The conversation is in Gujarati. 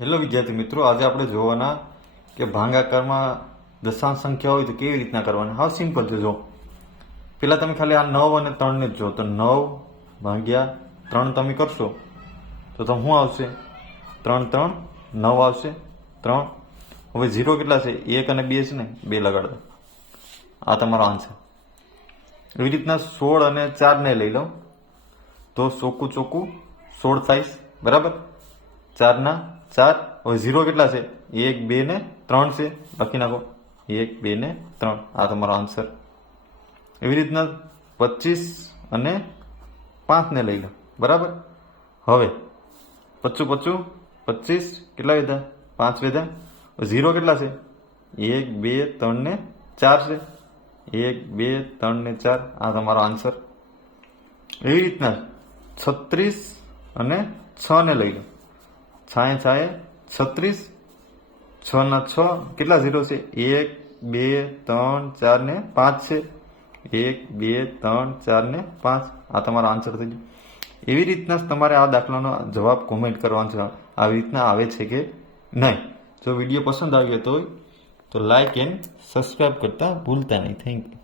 હેલો વિદ્યાર્થી મિત્રો, આજે આપણે જોવાના કે ભાગાકારમાં દશાંશ સંખ્યા હોય તો કેવી રીતના કરવાની. હાવ સિમ્પલ છે. જો પેલા તમે ખાલી આ 9 અને 3 ને જ જો તો 9 ભાગ્યા 3 તમે કરશો તો શું આવશે? 3 3 9 આવશે. 3 હવે 0 કેટલા છે? 1 અને 2 છે ને, 2 લગાડો. આ તમારો આન્સર. એવી રીતના 16 અને 4 ને લઈ લો તો ચોખ્ખું 16 થાય. બરાબર? 4 ના 4. હવે 0 કેટલા છે? 1 2 ને 3 છે. લખી નાખો 1 2 ને 3. આ તમારો આન્સર. એવી રીતના 25 અને 5 ને લઈ લો. બરાબર? હવે 25 25 કેટલા વધ્યા? 5 વધ્યા. 0 કેટલા છે? 1 2 3 ને 4 છે. 1 2 3 ને 4. આ તમારો આન્સર. એવી રીતના 36 અને 6 ને લઈ લો. 6 છાએ 36. 6 ના 6 કેટલા 0 છે? 1 2 3 4 ને 5 છે. 1 2 3 4 ને 5. આ તમારો આન્સર થઈ ગયો. એવી રીતના તમારે આ દાખલાનો જવાબ કોમેન્ટ કરવાનો છે. આવી રીતના આવે છે કે નહીં. જો વિડીયો પસંદ આવ્યો તો લાઈક એન્ડ સબસ્ક્રાઈબ કરતા ભૂલતા નહીં. Thank you.